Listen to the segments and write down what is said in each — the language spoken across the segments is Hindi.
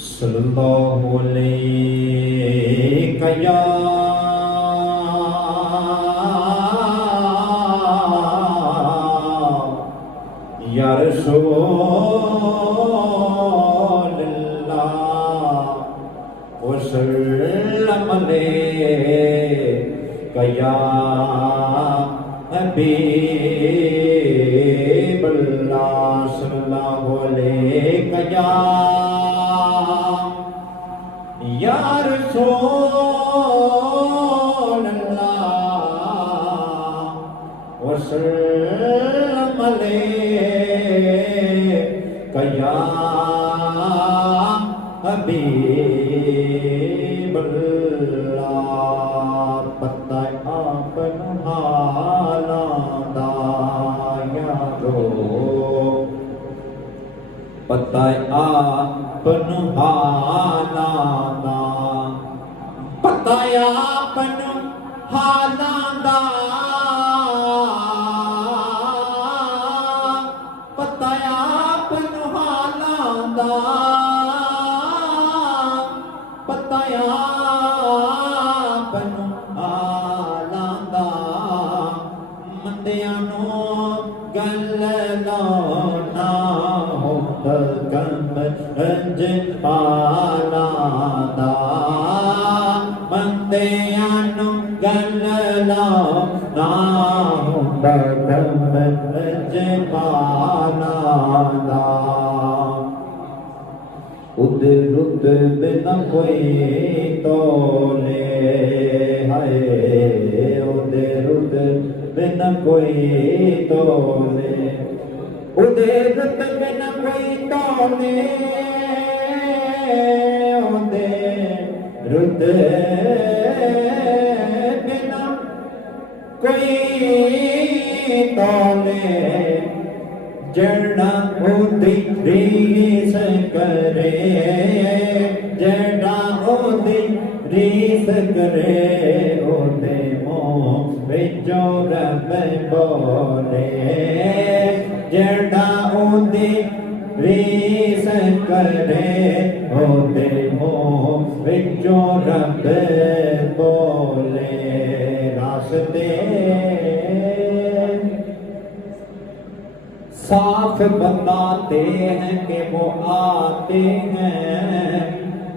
सल्लल्लाहु अलैहि या रसूलल्लाह वसल्लम अलैका या हबीबल्लाह सल्लल्लाहु अलैका या रसूलल्लाह वसल्लम अलैका या हबीबल्लाह। पता आपन हालां यारो, पता आपन हालां, पता आपन हालां, पता आपन हालां, पता आपन हालां। मंदियां नूं गल ना हुंदा गम रंज पालां, मंदियां नूं गल ना हुंदा गम रंज पालां। उदे रुत बिना कोई तोले है, उदे रुत बिना कोई तोले, उदे रुत बिना कोई तोले, उदे रुत बिना कोई तोले। जड़ा ओदी रीस करे, जड़ा ओदी रीस करे, ओदे मुंह विचों रब बोले। जड़ा ओदी रीस करे, ओदे मुंह विचों रब बोले। रास्ते साफ बताते हैं कि वो आते हैं,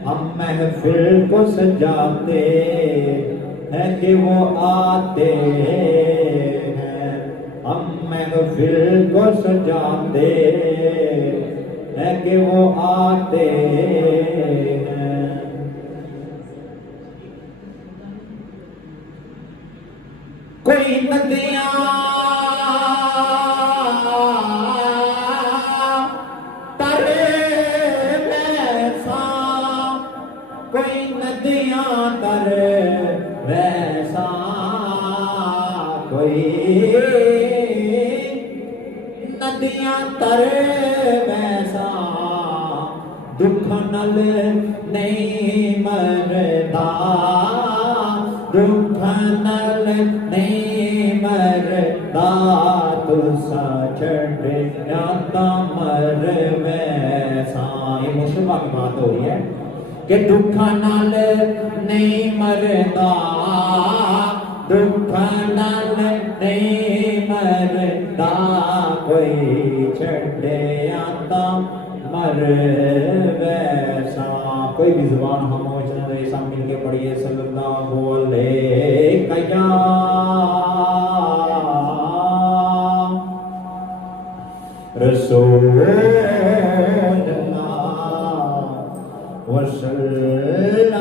हम महफिल को सजाते हैं कि वो आते हैं, हम महफिल को सजाते हैं कि वो आते हैं। कोई नदियाँ कोई नदियां तर वैसा, कोई नदियां तर वैसा, दुख नल नहीं मरदा, दुख नल नहीं मरदा, तुसा छड़े जाता मर वैसा। ये मुश्किल की बात हो रही है कि दुख नाल नहीं मरदा, दुख नाल नहीं मरदा, कोई छड़े आता मर वैसा। कोई भी जुबान हम ऐसा मिल के पढ़िए सल्लल्लाहु अलैहि या रसूलल्लाह वसल्लम